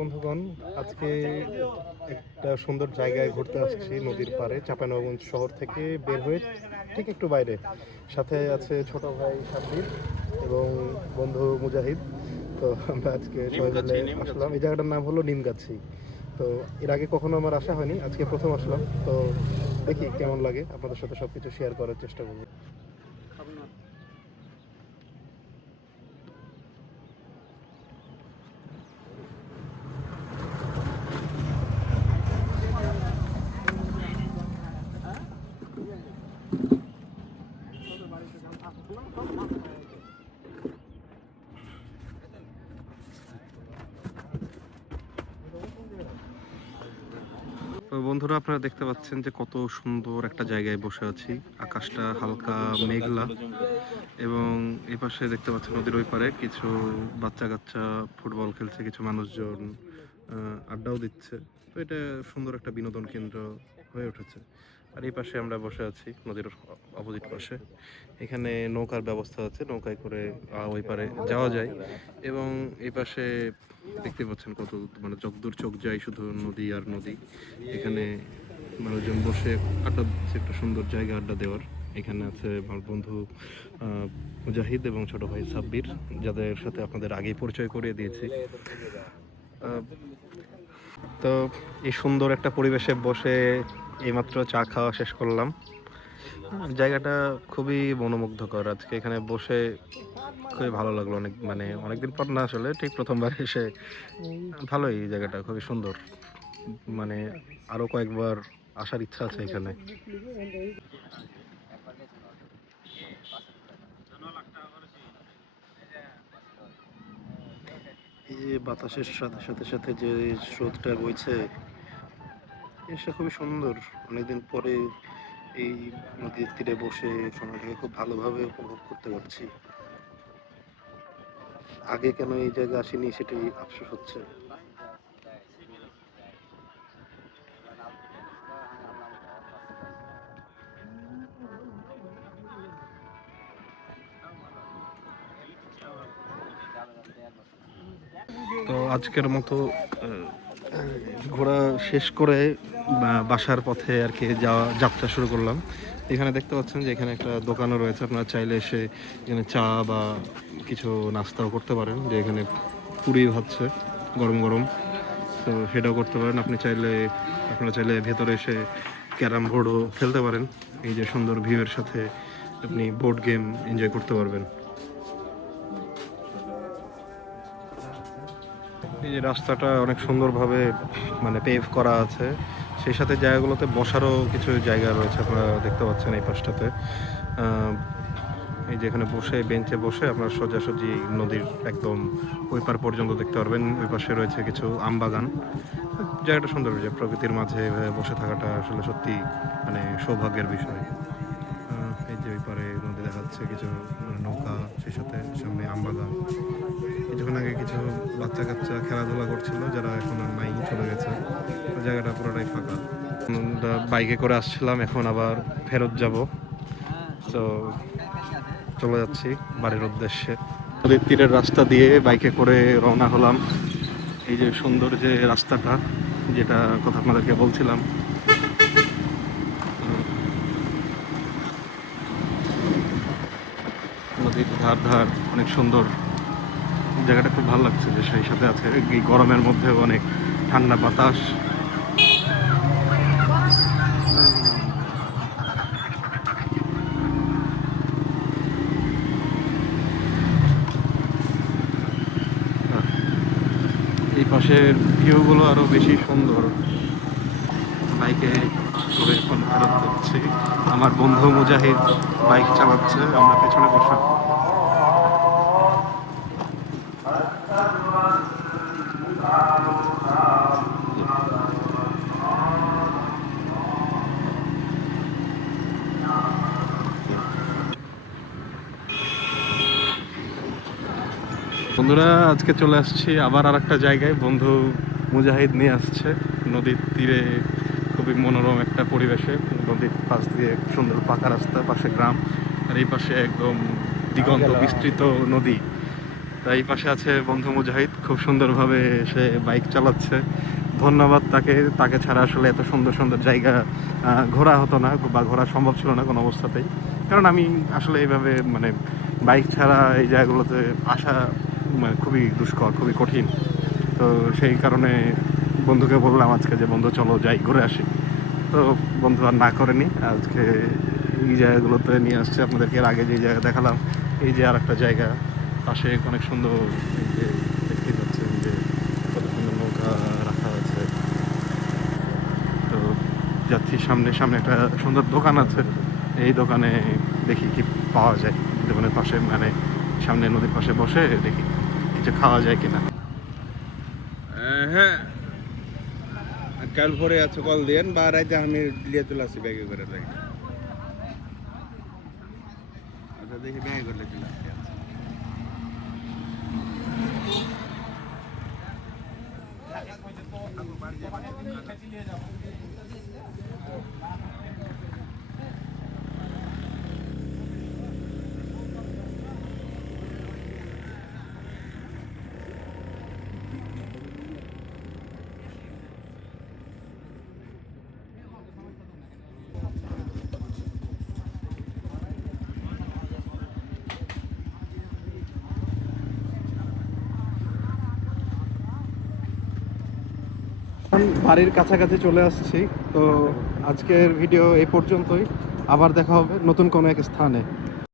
বন্ধুগণ, আজকে একটা সুন্দর জায়গায় ঘুরতে আসছি নদীর পাড়ে চাঁপাইনবাবগঞ্জ শহর থেকে বের হয়ে ঠিক একটু বাইরে। সাথে আছে ছোট ভাই সাব্বির এবং বন্ধু মুজাহিদ। তো আমরা আজকে সবাই মিলে আসলাম। এই জায়গাটার নাম হলো নিমগাছি। তো এর আগে কখনো আমার আসা হয়নি, আজকে প্রথম আসলাম। তো দেখি কেমন লাগে, আপনাদের সাথে সবকিছু শেয়ার করার চেষ্টা করবো। তো বন্ধুরা, আপনারা দেখতে পাচ্ছেন যে কত সুন্দর একটা জায়গায় বসে আছি। আকাশটা হালকা মেঘলা এবং এই পাশে দেখতে পাচ্ছেন নদীর ওই পারে কিছু বাচ্চা কাচ্চা ফুটবল খেলছে, কিছু মানুষজন আড্ডাও দিচ্ছে। তো এটা সুন্দর একটা বিনোদন কেন্দ্র হয়ে উঠেছে। আর এই পাশে আমরা বসে আছি নদীর অপোজিট পাশে। এখানে নৌকার ব্যবস্থা আছে, নৌকায় করে ওই পারে যাওয়া যায়। এবং এই পাশে দেখতে পাচ্ছেন কত, মানে যতদূর চোখ যায় শুধু নদী আর নদী। এখানে মানুষজন বসে আড্ডা দিচ্ছে, একটা সুন্দর জায়গা আড্ডা দেওয়ার। এখানে আছে আমার বন্ধু মুজাহিদ এবং ছোট ভাই সাব্বির, যাদের সাথে আপনাদের আগেই পরিচয় করিয়ে দিয়েছি। তো এই সুন্দর একটা পরিবেশে বসে এইমাত্র চা খাওয়া শেষ করলাম। জায়গাটা খুবই মনোমুগ্ধকর। আজকে এখানে বসে খুবই ভালো লাগলো, অনেকদিন পর না, আসলে ঠিক প্রথমবার এসে ভালোই। জায়গাটা খুবই সুন্দর, মানে আরো কয়েকবার আসার ইচ্ছা আছে এখানে। এই যে বাতাসের সাথে সাথে সাথে যে স্রোতটা বইছে, জিনিসটা খুবই সুন্দর। অনেকদিন পরে এই নদীর তীরে বসে সময়টাকে খুব ভালোভাবে উপভোগ করতে পারছি। আগে কেন এই জায়গা আসেনি সেটাই আফসোস হচ্ছে। তো আজকের মতো ঘোরা শেষ করে বাসার পথে আর কি যাত্রা শুরু করলাম। এখানে দেখতে পাচ্ছেন যে এখানে একটা দোকানও রয়েছে, আপনারা চাইলে এসে এখানে চা বা কিছু নাস্তাও করতে পারেন। যে এখানে পুরি হচ্ছে গরম গরম, তো সেটাও করতে পারেন। আপনারা চাইলে ভেতরে এসে ক্যারাম বোর্ডও খেলতে পারেন। এই যে সুন্দর ভিউয়ের সাথে আপনি বোর্ড গেম এনজয় করতে পারবেন। এই যে রাস্তাটা অনেক সুন্দরভাবে পেভ করা আছে, সেই সাথে জায়গাগুলোতে বসারও কিছু জায়গা রয়েছে, আপনারা দেখতে পাচ্ছেন এই পাশটাতে। এই যে এখানে বসে বেঞ্চে বসে আপনারা সোজাসুজি নদীর একদম ওই পার পর্যন্ত দেখতে পারবেন। ওই পাশে রয়েছে কিছু আম বাগান। জায়গাটা সুন্দর, যে প্রকৃতির মাঝে বসে থাকাটা আসলে সত্যি সৌভাগ্যের বিষয়। এই যে ওই পারে নদী দেখা যাচ্ছে, কিছু নৌকা, সেই সাথে সামনে আম বাগান। কিছুক্ষণ আগে কিছু বাচ্চা কাচ্চা খেলাধুলা করছিল, যারা এখন আর নাই, চলে গেছে। জায়গাটা পুরোটাই ফাঁকা। বাইকে করে আসছিলাম, এখন আবার ফেরত যাব। তো চলে যাচ্ছি বাড়ির উদ্দেশ্যে। নদীর তীরের রাস্তা দিয়ে বাইকে করে রওনা হলাম। এই যে সুন্দর যে রাস্তাটা, যেটা কথা আপনাদেরকে বলছিলাম, নদীর ধার অনেক সুন্দর। জায়গাটা খুব ভালো লাগছে, যে সেই সাথে আছে এই গরমের মধ্যেও অনেক ঠান্ডা বাতাস। এই পাশের ভিউগুলো আরো বেশি সুন্দর। বাইকে করে এখন ফেরত যাচ্ছি। আমার বন্ধু মুজাহিদ বাইক চালাচ্ছে, আমরা পেছনে বসা। বন্ধুরা, আজকে চলে আসছি আবার আর একটা জায়গায়। বন্ধু মুজাহিদ নিয়ে আসছে নদীর তীরে, খুবই মনোরম একটা পরিবেশে। নদীর পাশ দিয়ে সুন্দর পাকা রাস্তা, পাশে গ্রাম, আর এই পাশে একদম দিগন্ত বিস্তৃত নদী। তো এই পাশে আছে বন্ধু মুজাহিদ, খুব সুন্দরভাবে সে বাইক চালাচ্ছে। ধন্যবাদ তাকে, তাকে ছাড়া আসলে এত সুন্দর সুন্দর জায়গা ঘোরা হতো না বা ঘোরা সম্ভব ছিল না কোনো অবস্থাতেই। কারণ আমি আসলে এইভাবে মানে বাইক ছাড়া এই জায়গাগুলোতে আসা মানে খুবই দুষ্কর, খুবই কঠিন। তো সেই কারণে বন্ধুকে বললাম আজকে যে বন্ধু চলো যাই ঘুরে আসি। তো বন্ধু আর না করেনি, আজকে এই জায়গাগুলোতে নিয়ে আসছে আপনাদেরকে। এর আগে যে জায়গা দেখালাম, এই যে আর একটা জায়গা পাশে অনেক সুন্দর, এই যে দেখতেই পাচ্ছেন যে কত সুন্দর নৌকা রাখা আছে। তো যাচ্ছি সামনে, সামনে একটা সুন্দর দোকান আছে, এই দোকানে দেখি কি পাওয়া যায়। দোকানের পাশে মানে সামনে নদীর পাশে বসে দেখি কিছু খাওয়া যায় কিনা। হ্যাঁ, কাল ভোরে আছে কল দিয়েন বা রাইতে আমি লিয়ে চলে আসি ব্যাগে করে রাখি। আচ্ছা দেখি ব্যাগে করে চলে আসি। বাড়ির কাছাকাছি চলে আসছি। তো আজকের ভিডিও এই পর্যন্তই, আবার দেখা হবে নতুন কোনো এক স্থানে।